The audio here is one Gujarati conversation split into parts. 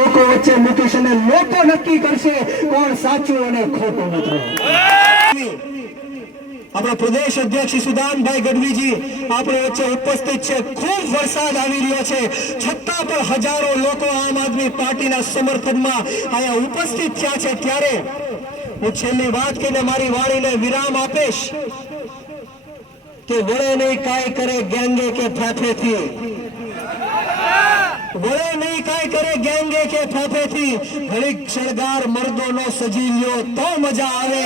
લોકો વચ્ચે મૂકીશ અને લોકો નક્કી કરશે કોણ સાચું અને ખોટું મિત્રો। આપણા પ્રદેશ અધ્યક્ષ સુદાનભાઈ ગઢવીજી આપણી વચ્ચે ઉપસ્થિત છે। ખૂબ વરસાદ આવી રહ્યો છે છતાં પણ હજારો લોકો આમ આદમી પાર્ટીના સમર્થનમાં અહીંયા ઉપસ્થિત થયા છે। ત્યારે હું છેલ્લી વાત કહીને મારી વાણીને વિરામ આપીશ કે વળે નહીં કાંઈ કરે ગેંગે કે ફાફેથી, વળે નહીં કાંઈ કરે ગેંગે કે ફાફેથી, ઘડીક શણગાર મર્દોનો સજી લ્યો તો મજા આવે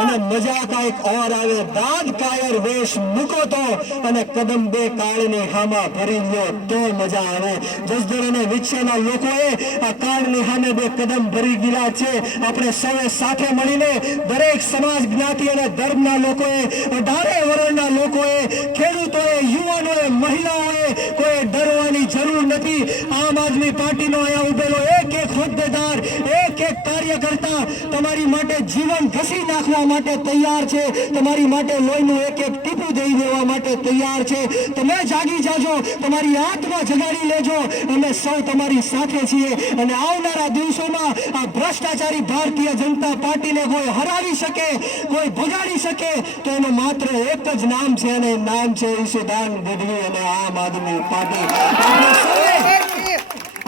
અને મજા કાંઈક ઓર આવે। દાદ કાયર વેશ મૂકો તો અને કદમ બે કાળની હામા ભરી લ્યો તો મજા આવે। જસદણ અને વિછિયાના લોકોએ આ કાળની સામે બે કદમ ભરી દીધા છે। આપણે સૌએ સાથે મળીને દરેક સમાજ જ્ઞાતિ અને ધર્મના લોકોએ 18 વર્ષના લોકોએ ખેડૂતોએ યુવાનોએ મહિલાઓએ કોઈ ડરવાની જરૂર નથી। આમ આદમી પાર્ટીનો અહીંયા ઉભેલો એક એક હોદ્દેદાર એક એક કાર્યકર્તા તમારી માટે જીવન ઘસી નાખવા માટે તૈયાર છે, તમારી માટે લોહીનું એક એક ટીપું દઈ દેવા માટે તૈયાર છે। તમે જાગી જાજો, તમારી આત્મા જગાડી લેજો, અમે સૌ તમારી સાથે છીએ અને આવનારા દિવસોમાં આ ભ્રષ્ટાચારી ભારતીય જનતા પાર્ટીને કોઈ હરાવી શકે કોઈ ભગાડી શકે તો એનું માત્ર એક જ નામ છે અને નામ છે ઈશુદાન ગઢવી અને આમ આદમી પાર્ટી।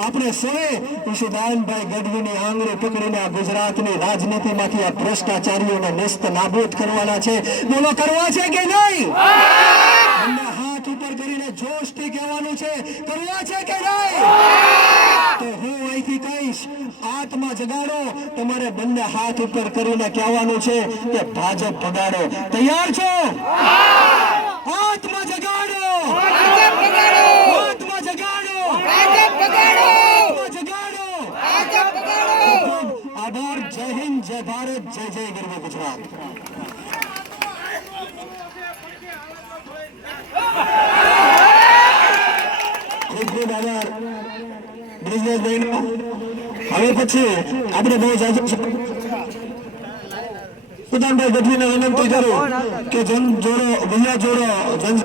આપણે સૌએ ઈશુદાનભાઈ ગઢવીની આંગળી પકડીને આ ગુજરાતની રાજનીતિમાંથી આ ભ્રષ્ટાચારીઓને નેસ્ત નાબૂદ કરવાના છે। બોલો કરવા છે કે નહીં? અમને હાથ ઉપર કરીને જોશથી કહેવાનું છે કરવા છે કે નહીં? તો હું અહીંથી કહીશ આત્મા જગાડો, તમારે બંને હાથ ઉપર કરીને કહેવાનું છે કે ભાજપ ભગાડો। તૈયાર છો? આત્મા જગાડો, આત્મા જગાડો, આભાર। જય હિન્દ, જય ભારત, જય જય ગર્વ ગુજરાત। ખૂબ ખૂબ આભાર બ્રિજેશભાઈનો। હવે પછી આપણે બહુ જાજુ સુદાનભાઈ ગઢવીને વિનંતી કરું કે જન જોડો ભૈયા જોડો જન